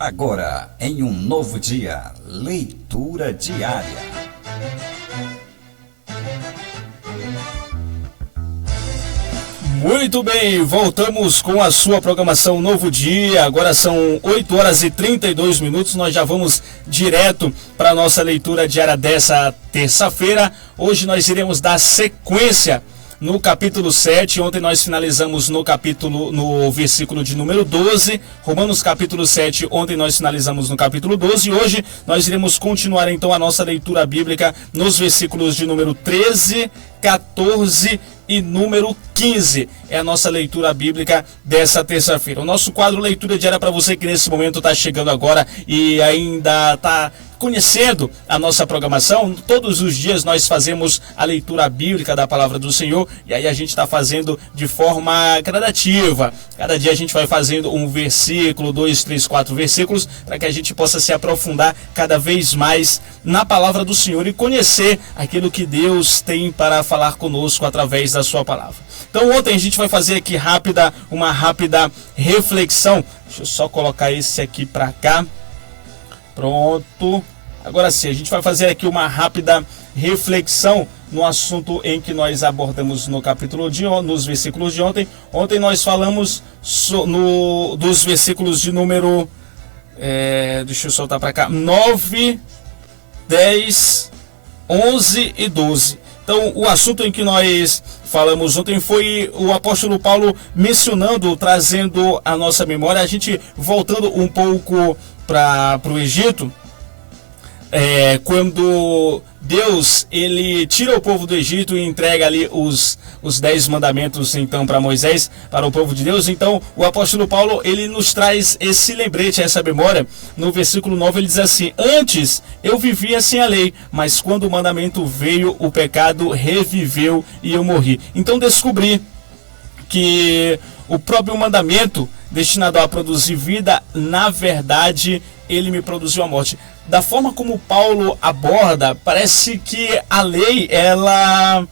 Agora, em um novo dia, leitura diária. Muito bem, voltamos com a sua programação Novo Dia. Agora são 8 horas e 32 minutos. Nós já vamos direto para a nossa leitura diária dessa terça-feira. Hoje nós iremos dar sequência no capítulo 7, ontem nós finalizamos no versículo de número 12, Romanos capítulo 7, ontem nós finalizamos no capítulo 12, e hoje nós iremos continuar então a nossa leitura bíblica nos versículos de número 13, 14 e número 15. É a nossa leitura bíblica dessa terça-feira. O nosso quadro Leitura Diária para você que nesse momento está chegando agora e ainda está conhecendo a nossa programação. Todos os dias nós fazemos a leitura bíblica da palavra do Senhor, e aí a gente está fazendo de forma gradativa. Cada dia a gente vai fazendo um versículo, 2, 3, 4 versículos, para que a gente possa se aprofundar cada vez mais na palavra do Senhor e conhecer aquilo que Deus tem para falar conosco através da sua palavra. Então ontem a gente vai fazer aqui uma rápida reflexão. Deixa eu só colocar esse aqui para cá. Pronto. Agora sim, a gente vai fazer aqui uma rápida reflexão no assunto em que nós abordamos no capítulo nos versículos de ontem. Ontem nós falamos dos versículos de número deixa eu soltar para cá, 9, 10, 11 e 12. Então, o assunto em que nós falamos ontem foi o apóstolo Paulo mencionando, trazendo a nossa memória, a gente voltando um pouco para o Egito, quando Deus ele tira o povo do Egito e entrega ali os 10 mandamentos então para Moisés, para o povo de Deus. Então o apóstolo Paulo ele nos traz esse lembrete, essa memória. No versículo 9 ele diz assim: antes eu vivia sem a lei, mas quando o mandamento veio, o pecado reviveu e eu morri. Então descobri que o próprio mandamento destinado a produzir vida, na verdade, ele me produziu a morte. Da forma como Paulo aborda, parece que a lei, ela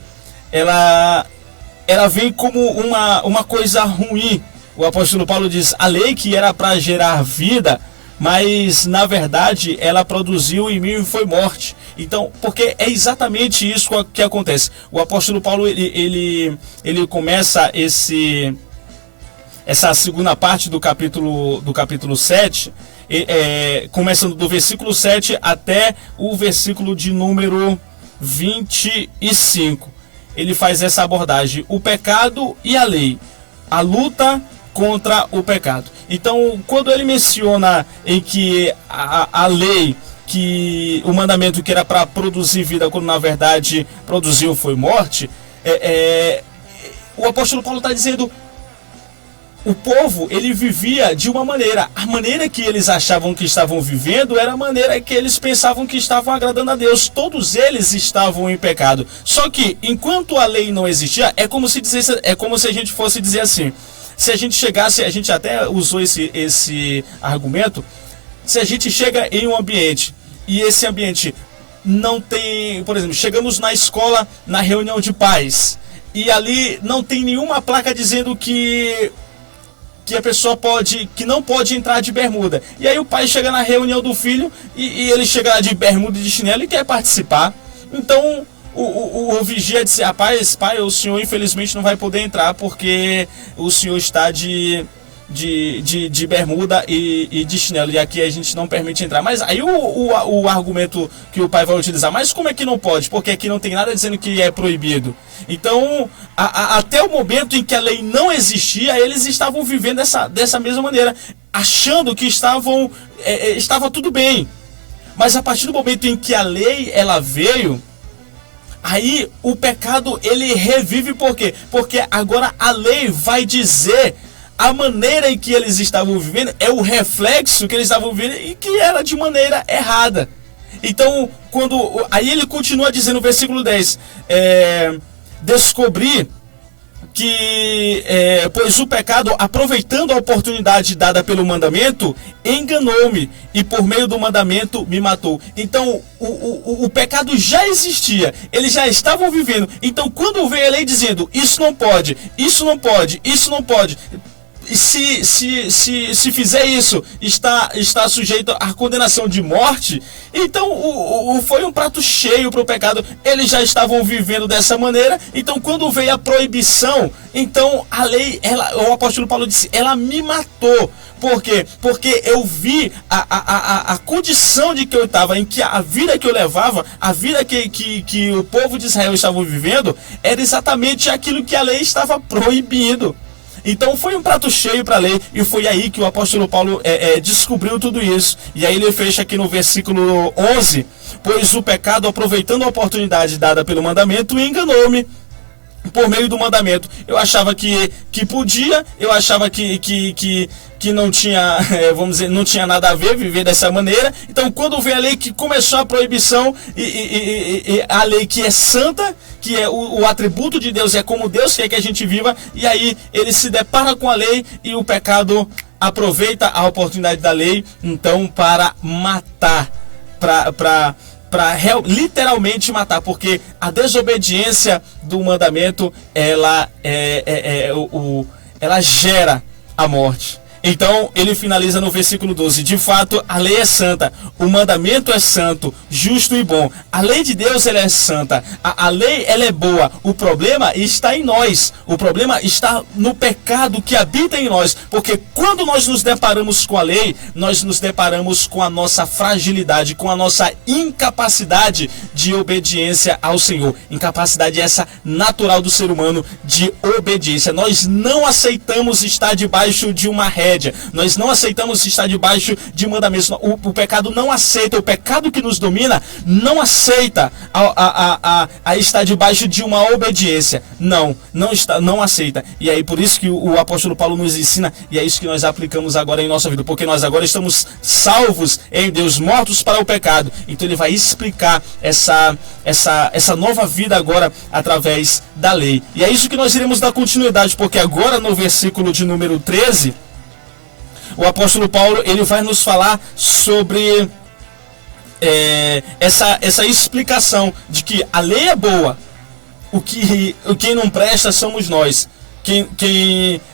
vem como uma coisa ruim. O apóstolo Paulo diz, a lei que era para gerar vida, mas na verdade ela produziu em mim foi morte. Então, porque é exatamente isso que acontece. O apóstolo Paulo, ele começa essa segunda parte do capítulo 7, começando do versículo 7 até o versículo de número 25. Ele faz essa abordagem, o pecado e a lei, a luta contra o pecado. Então, quando ele menciona em que a lei, que o mandamento que era para produzir vida, quando na verdade produziu foi morte, o apóstolo Paulo está dizendo, o povo, ele vivia de uma maneira. A maneira que eles achavam que estavam vivendo era a maneira que eles pensavam que estavam agradando a Deus. Todos eles estavam em pecado. Só que, enquanto a lei não existia, é como se a gente fosse dizer assim. Se a gente chegasse, a gente até usou esse argumento, se a gente chega em um ambiente e esse ambiente não tem, por exemplo, chegamos na escola, na reunião de pais, e ali não tem nenhuma placa dizendo que a pessoa que não pode entrar de bermuda. E aí o pai chega na reunião do filho e ele chega lá de bermuda e de chinelo e quer participar. Então o vigia disse, rapaz, pai, o senhor infelizmente não vai poder entrar porque o senhor está de bermuda e de chinelo, e aqui a gente não permite entrar. Mas aí o argumento que o pai vai utilizar, mas como é que não pode? Porque aqui não tem nada dizendo que é proibido. Então, até o momento em que a lei não existia, eles estavam vivendo dessa mesma maneira, achando que estava tudo bem. Mas a partir do momento em que a lei ela veio, aí o pecado ele revive. Por quê? Porque agora a lei vai dizer a maneira em que eles estavam vivendo, é o reflexo que eles estavam vivendo e que era de maneira errada. Então, aí ele continua dizendo no versículo 10, descobri que, pois o pecado, aproveitando a oportunidade dada pelo mandamento, enganou-me e por meio do mandamento me matou. Então, o pecado já existia, eles já estavam vivendo. Então, quando veio a lei dizendo, isso não pode, isso não pode, isso não pode, se fizer isso, está sujeito à condenação de morte. Então foi um prato cheio para o pecado. Eles já estavam vivendo dessa maneira. Então quando veio a proibição, então a lei, o apóstolo Paulo disse, ela me matou. Por quê? Porque eu vi a condição de que eu estava, em que a vida que eu levava, a vida que o povo de Israel estava vivendo, era exatamente aquilo que a lei estava proibindo. Então foi um prato cheio para a lei, e foi aí que o apóstolo Paulo descobriu tudo isso. E aí ele fecha aqui no versículo 11: pois o pecado, aproveitando a oportunidade dada pelo mandamento, enganou-me por meio do mandamento. Eu achava que podia, eu achava que não tinha, vamos dizer, não tinha nada a ver viver dessa maneira. Então quando vem a lei que começou a proibição, e a lei que é santa, que é o atributo de Deus, é como Deus quer que a gente viva, e aí ele se depara com a lei, e o pecado aproveita a oportunidade da lei, então, para matar, para literalmente matar, porque a desobediência do mandamento, ela gera a morte. Então ele finaliza no versículo 12: de fato a lei é santa, o mandamento é santo, justo e bom. A lei de Deus, ela é santa, a lei, ela é boa. O problema está em nós, o problema está no pecado que habita em nós, porque quando nós nos deparamos com a lei, nós nos deparamos com a nossa fragilidade, com a nossa incapacidade de obediência ao Senhor. Incapacidade essa natural do ser humano de obediência. Nós não aceitamos estar debaixo de uma rédea, nós não aceitamos estar debaixo de mandamentos. O pecado não aceita, o pecado que nos domina não aceita a estar debaixo de uma obediência. Não aceita. E aí por isso que o apóstolo Paulo nos ensina, e é isso que nós aplicamos agora em nossa vida, porque nós agora estamos salvos em Deus, mortos para o pecado. Então ele vai explicar essa nova vida agora através da lei. E é isso que nós iremos dar continuidade, porque agora no versículo de número 13, o apóstolo Paulo, ele vai nos falar sobre essa explicação de que a lei é boa, o que não presta somos nós,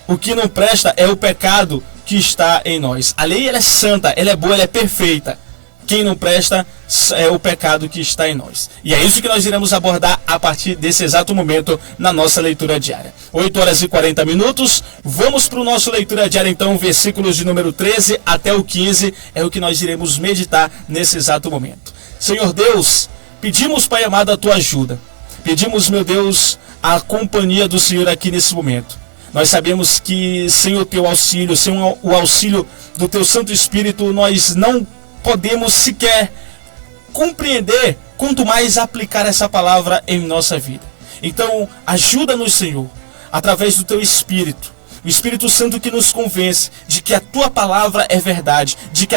o que não presta é o pecado que está em nós. A lei, ela é santa, ela é boa, ela é perfeita. Quem não presta é o pecado que está em nós. E é isso que nós iremos abordar a partir desse exato momento na nossa leitura diária. 8 horas e 40 minutos. Vamos para o nosso leitura diária então, versículos de número 13 até o 15. É o que nós iremos meditar nesse exato momento. Senhor Deus, pedimos, Pai amado, a tua ajuda. Pedimos, meu Deus, a companhia do Senhor aqui nesse momento. Nós sabemos que sem o teu auxílio, sem o auxílio do teu Santo Espírito, nós não podemos sequer compreender, quanto mais aplicar essa palavra em nossa vida. Então, ajuda-nos, Senhor, através do teu Espírito, o Espírito Santo que nos convence de que a tua palavra é verdade, de que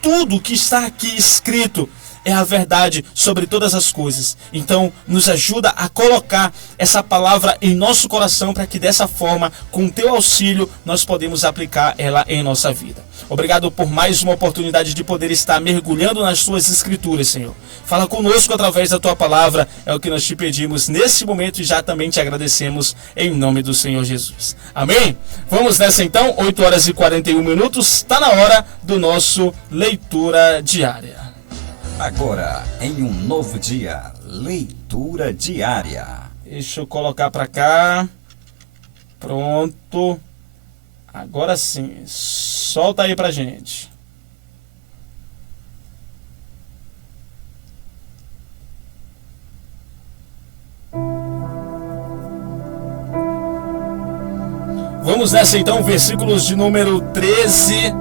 tudo que está aqui escrito é a verdade sobre todas as coisas. Então, nos ajuda a colocar essa palavra em nosso coração, para que dessa forma, com o teu auxílio, nós podemos aplicar ela em nossa vida. Obrigado por mais uma oportunidade de poder estar mergulhando nas tuas escrituras, Senhor. Fala conosco através da tua palavra, é o que nós te pedimos nesse momento, e já também te agradecemos em nome do Senhor Jesus. Amém? Vamos nessa então, 8 horas e 41 minutos, está na hora do nosso leitura diária. Agora, em um novo dia, leitura diária. Deixa eu colocar para cá. Pronto. Agora sim. Solta aí pra gente. Vamos nessa então, versículos de número 13,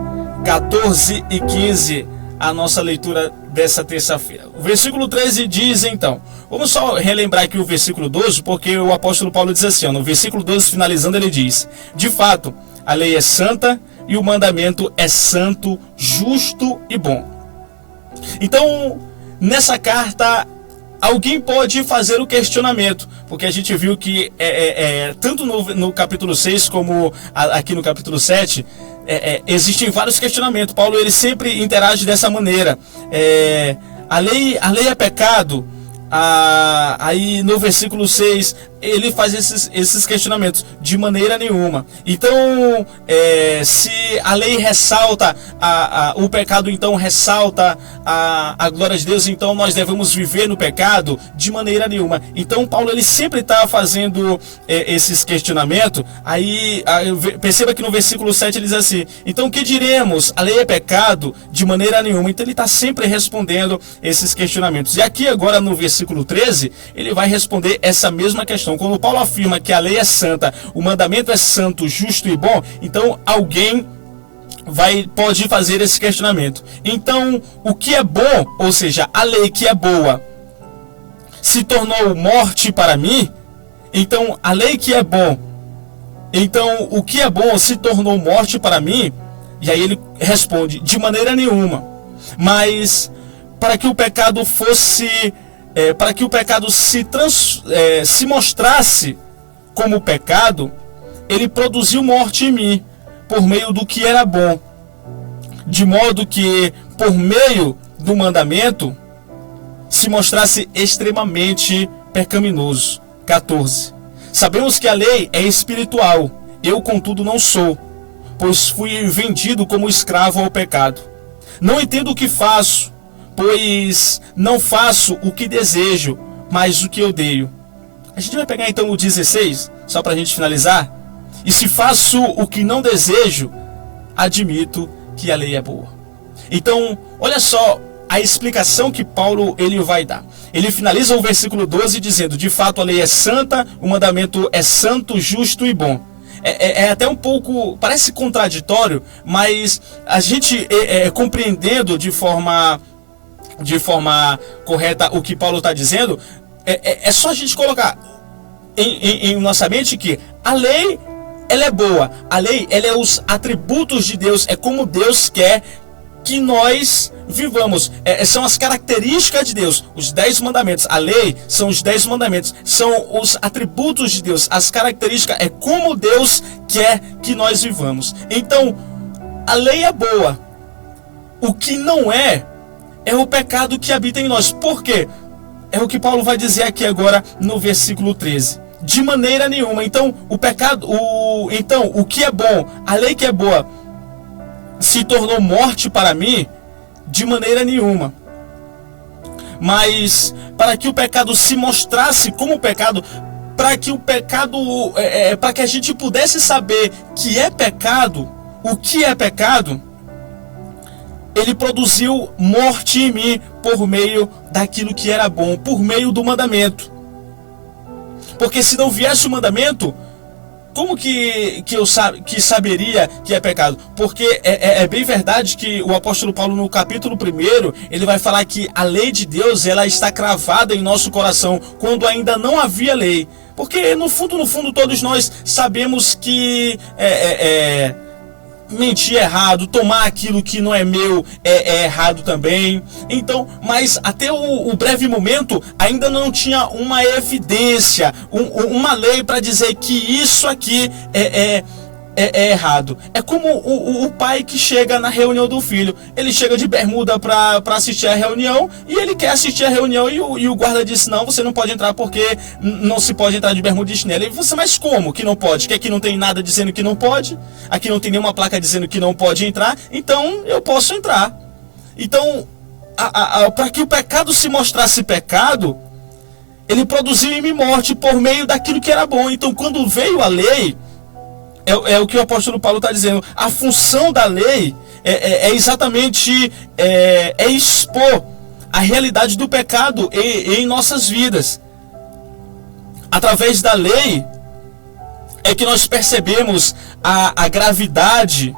14 e 15. A nossa leitura dessa terça-feira. O versículo 13 diz então, vamos só relembrar aqui o versículo 12, porque o apóstolo Paulo diz assim, no versículo 12 finalizando ele diz: de fato, a lei é santa e o mandamento é santo, justo e bom. Então, nessa carta, alguém pode fazer o questionamento, porque a gente viu que tanto no capítulo 6 como aqui no capítulo 7, existem vários questionamentos. Paulo, ele sempre interage dessa maneira. A lei é pecado. Aí no versículo 6, ele faz esses questionamentos de maneira nenhuma. Então, se a lei ressalta o pecado, então ressalta a glória de Deus, então nós devemos viver no pecado? De maneira nenhuma. Então Paulo ele sempre está fazendo esses questionamentos. Aí perceba que no versículo 7 ele diz assim: então o que diremos? A lei é pecado? De maneira nenhuma. Então ele está sempre respondendo esses questionamentos. E aqui agora no versículo 13 ele vai responder essa mesma questão. Quando Paulo afirma que a lei é santa, o mandamento é santo, justo e bom, então alguém pode fazer esse questionamento. Então, o que é bom, ou seja, a lei que é boa, se tornou morte para mim? Então, a lei que é bom, então o que é bom se tornou morte para mim? E aí ele responde: de maneira nenhuma. Mas para que o pecado fosse para que o pecado se mostrasse como pecado, ele produziu morte em mim, por meio do que era bom, de modo que, por meio do mandamento, se mostrasse extremamente pecaminoso. 14. Sabemos que a lei é espiritual, eu, contudo, não sou, pois fui vendido como escravo ao pecado. Não entendo o que faço, pois não faço o que desejo, mas o que odeio. A gente vai pegar então o 16, só para a gente finalizar. E se faço o que não desejo, admito que a lei é boa. Então, olha só a explicação que Paulo ele vai dar. Ele finaliza o versículo 12 dizendo: de fato a lei é santa, o mandamento é santo, justo e bom. É até um pouco, parece contraditório, mas a gente compreendendo de forma correta o que Paulo está dizendo, é só a gente colocar em nossa mente que a lei ela é boa, a lei ela é os atributos de Deus, é como Deus quer que nós vivamos, são as características de Deus, os 10 mandamentos. A lei são os 10 mandamentos, são os atributos de Deus, as características, é como Deus quer que nós vivamos. Então, a lei é boa, o que não é o pecado que habita em nós. Por quê? É o que Paulo vai dizer aqui agora no versículo 13. De maneira nenhuma. Então, o que é bom, a lei que é boa, se tornou morte para mim? De maneira nenhuma. Mas para que o pecado se mostrasse como pecado, para que o pecado, para que a gente pudesse saber que é pecado, o que é pecado, ele produziu morte em mim por meio daquilo que era bom, por meio do mandamento. Porque se não viesse o mandamento, como que eu saberia que é pecado? Porque é bem verdade que o apóstolo Paulo, no capítulo 1, ele vai falar que a lei de Deus ela está cravada em nosso coração, quando ainda não havia lei. Porque no fundo, todos nós sabemos que mentir é errado, tomar aquilo que não é meu é errado também. Então, mas até o breve momento ainda não tinha uma evidência, uma lei para dizer que isso aqui é errado. É como o pai que chega na reunião do filho. Ele chega de bermuda para assistir a reunião e ele quer assistir a reunião e o guarda disse: não, você não pode entrar porque não se pode entrar de bermuda e chinelo. E você, mas como que não pode? Que aqui não tem nada dizendo que não pode, aqui não tem nenhuma placa dizendo que não pode entrar, então eu posso entrar. Então, para que o pecado se mostrasse pecado, ele produziu em mim morte por meio daquilo que era bom. Então, quando veio a lei, é o que o apóstolo Paulo está dizendo. A função da lei é exatamente expor a realidade do pecado em nossas vidas. Através da lei é que nós percebemos a gravidade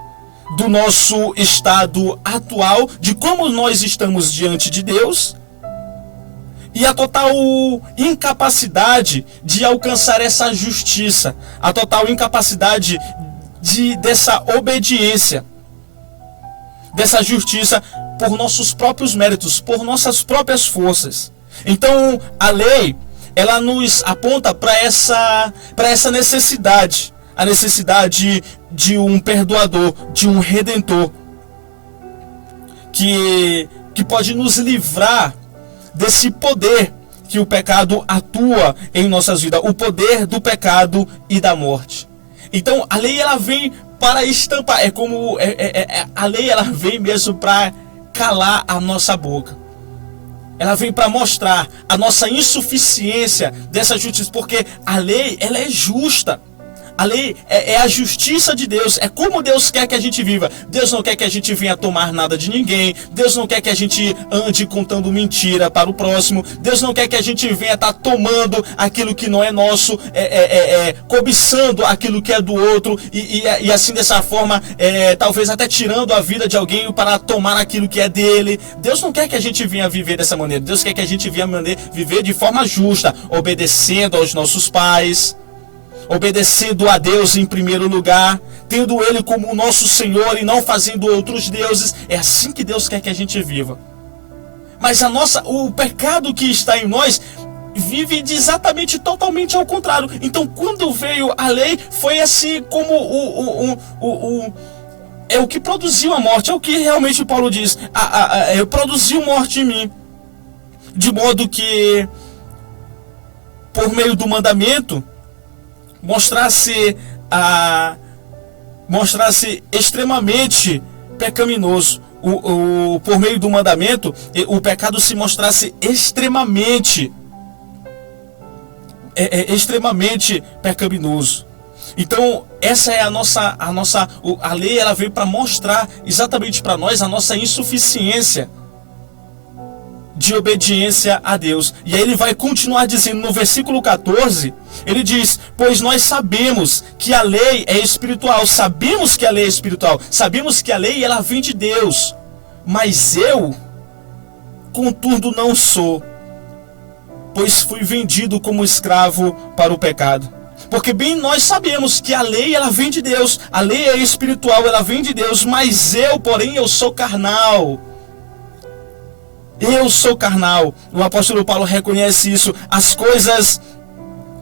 do nosso estado atual, de como nós estamos diante de Deus, e a total incapacidade de alcançar essa justiça, a total incapacidade dessa obediência, dessa justiça por nossos próprios méritos, por nossas próprias forças. Então, a lei, ela nos aponta para essa necessidade, a necessidade de um perdoador, de um redentor, que pode nos livrar desse poder que o pecado atua em nossas vidas, o poder do pecado e da morte. Então a lei ela vem para estampar, a lei ela vem mesmo para calar a nossa boca. Ela vem para mostrar a nossa insuficiência dessa justiça, porque a lei ela é justa. A lei é a justiça de Deus, é como Deus quer que a gente viva. Deus não quer que a gente venha tomar nada de ninguém. Deus não quer que a gente ande contando mentira para o próximo. Deus não quer que a gente venha estar tomando aquilo que não é nosso, cobiçando aquilo que é do outro e assim dessa forma, talvez até tirando a vida de alguém para tomar aquilo que é dele. Deus não quer que a gente venha viver dessa maneira. Deus quer que a gente venha viver de forma justa, obedecendo aos nossos pais, obedecendo a Deus em primeiro lugar, tendo Ele como o nosso Senhor e não fazendo outros deuses. É assim que Deus quer que a gente viva. Mas o pecado que está em nós vive exatamente, totalmente ao contrário. Então, quando veio a lei, foi assim como é o que produziu a morte, é o que realmente Paulo diz, produziu morte em mim, de modo que, por meio do mandamento, mostrasse extremamente pecaminoso. Por meio do mandamento, o pecado se mostrasse extremamente pecaminoso. Então essa é a lei ela veio para mostrar exatamente para nós a nossa insuficiência de obediência a Deus. E aí ele vai continuar dizendo no versículo 14, ele diz: pois nós sabemos que a lei é espiritual, sabemos que a lei é espiritual, sabemos que a lei ela vem de Deus, mas eu, contudo, não sou, pois fui vendido como escravo para o pecado. Porque bem nós sabemos que a lei ela vem de Deus, a lei é espiritual, ela vem de Deus, mas porém eu sou carnal. Eu sou carnal. O apóstolo Paulo reconhece isso. As coisas,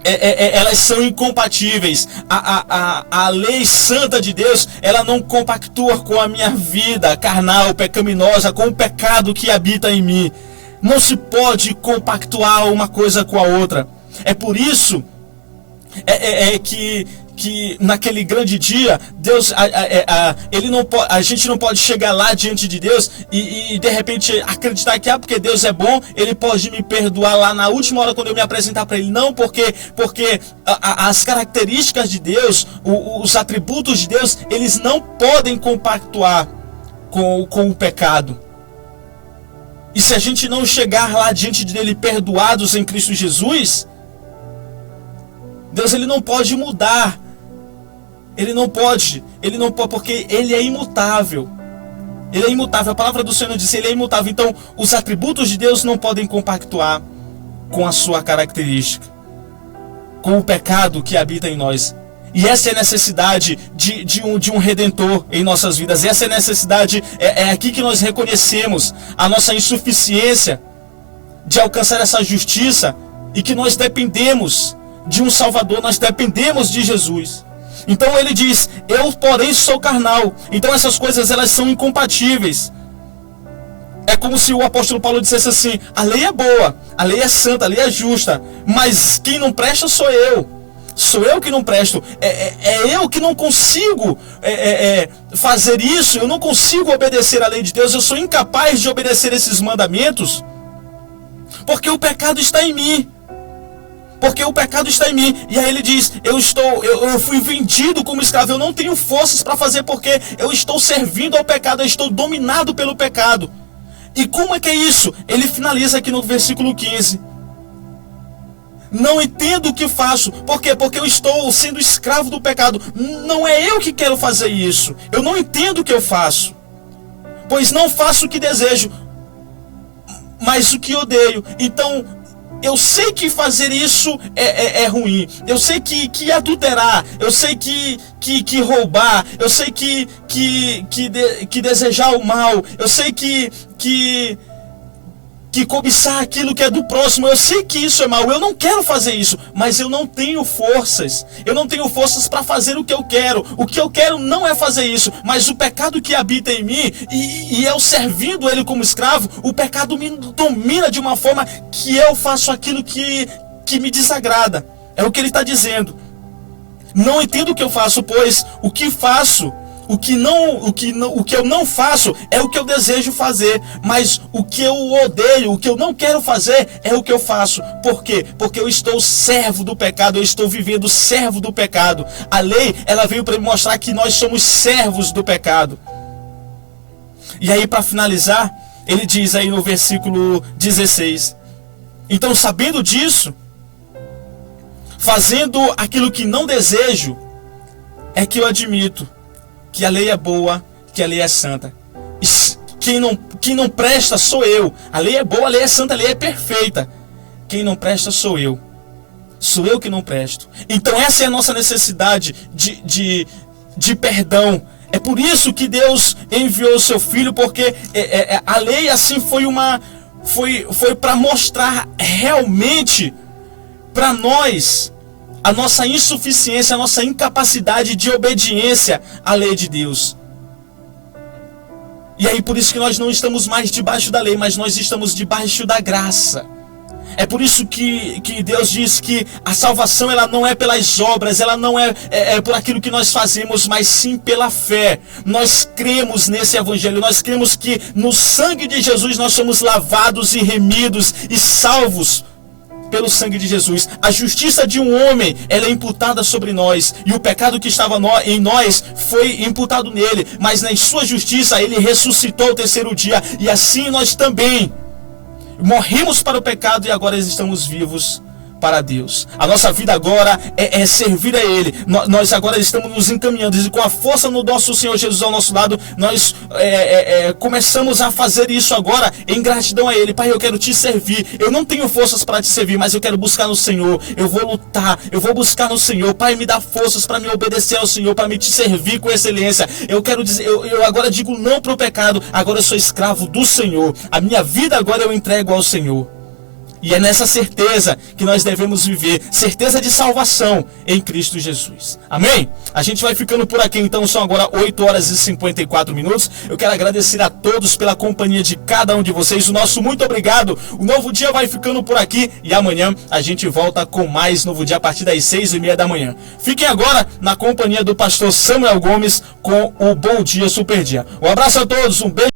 elas são incompatíveis. A lei santa de Deus, ela não compactua com a minha vida carnal, pecaminosa, com o pecado que habita em mim. Não se pode compactuar uma coisa com a outra. É por isso que naquele grande dia, Deus, a gente não pode chegar lá diante de Deus e de repente acreditar que porque Deus é bom, Ele pode me perdoar lá na última hora quando eu me apresentar para Ele. Não, porque as características de Deus, os atributos de Deus, eles não podem compactuar com o pecado. E se a gente não chegar lá diante dele perdoados em Cristo Jesus, Deus ele não pode mudar. Ele não pode, porque Ele é imutável. Ele é imutável, a palavra do Senhor diz, Ele é imutável. Então, os atributos de Deus não podem compactuar com a sua característica, com o pecado que habita em nós. E essa é a necessidade de um Redentor em nossas vidas. Essa é a necessidade, é aqui que nós reconhecemos a nossa insuficiência de alcançar essa justiça e que nós dependemos de um Salvador, nós dependemos de Jesus. Então ele diz, eu porém sou carnal. Então essas coisas elas são incompatíveis. É como se o apóstolo Paulo dissesse assim, a lei é boa, a lei é santa, a lei é justa, mas quem não presta sou eu. Sou eu que não presto, é eu que não consigo fazer isso, eu não consigo obedecer a lei de Deus, eu sou incapaz de obedecer esses mandamentos, porque o pecado está em mim. Porque o pecado está em mim. E aí ele diz, eu fui vendido como escravo, eu não tenho forças para fazer porque eu estou servindo ao pecado, eu estou dominado pelo pecado. E como é que é isso? Ele finaliza aqui no versículo 15. Não entendo o que faço. Por quê? Porque eu estou sendo escravo do pecado. Não é eu que quero fazer isso. Eu não entendo o que eu faço. Pois não faço o que desejo, mas o que odeio. Então, eu sei que fazer isso é ruim. Eu sei que adulterar. Eu sei que roubar. Eu sei que desejar o mal. Eu sei que que cobiçar aquilo que é do próximo. Eu sei que isso é mal, eu não quero fazer isso, mas eu não tenho forças. Eu não tenho forças para fazer o que eu quero. O que eu quero não é fazer isso, mas o pecado que habita em mim, e eu servindo ele como escravo, o pecado me domina de uma forma que eu faço aquilo que me desagrada. É o que ele está dizendo. Não entendo o que eu faço, pois o que faço, o que eu não faço é o que eu desejo fazer, mas o que eu odeio, o que eu não quero fazer é o que eu faço. Por quê? Porque eu estou servo do pecado, eu estou vivendo servo do pecado. A lei, ela veio para me mostrar que nós somos servos do pecado. E aí, para finalizar, ele diz aí no versículo 16: então, sabendo disso, fazendo aquilo que não desejo, é que eu admito que a lei é boa, que a lei é santa. E quem não presta sou eu. A lei é boa, a lei é santa, a lei é perfeita. Quem não presta sou eu. Sou eu que não presto. Então essa é a nossa necessidade de perdão. É por isso que Deus enviou o seu Filho, porque a lei assim foi para mostrar realmente para nós a nossa insuficiência, a nossa incapacidade de obediência à lei de Deus. E aí por isso que nós não estamos mais debaixo da lei, mas nós estamos debaixo da graça. É por isso que Deus diz que a salvação, ela não é pelas obras, ela não é por aquilo que nós fazemos, mas sim pela fé. Nós cremos nesse evangelho, nós cremos que no sangue de Jesus nós somos lavados e remidos e salvos pelo sangue de Jesus. A justiça de um homem, ela é imputada sobre nós, e o pecado que estava em nós foi imputado nele, mas na sua justiça ele ressuscitou ao terceiro dia, e assim nós também morrimos para o pecado e agora estamos vivos para Deus. A nossa vida agora é servir a Ele. Nós agora estamos nos encaminhando, e com a força do nosso Senhor Jesus ao nosso lado, nós começamos a fazer isso agora em gratidão a Ele. Pai, eu quero te servir. Eu não tenho forças para te servir, mas eu quero buscar no Senhor. Eu vou lutar, eu vou buscar no Senhor. Pai, me dá forças para me obedecer ao Senhor, para me te servir com excelência. Eu quero dizer, eu agora digo não para o pecado. Agora eu sou escravo do Senhor. A minha vida agora eu entrego ao Senhor. E é nessa certeza que nós devemos viver, certeza de salvação em Cristo Jesus. Amém? A gente vai ficando por aqui, então são agora 8 horas e 54 minutos. Eu quero agradecer a todos pela companhia de cada um de vocês. O nosso muito obrigado. O Novo Dia vai ficando por aqui e amanhã a gente volta com mais Novo Dia a partir das 6h30 da manhã. Fiquem agora na companhia do pastor Samuel Gomes com o Bom Dia Super Dia. Um abraço a todos, um beijo.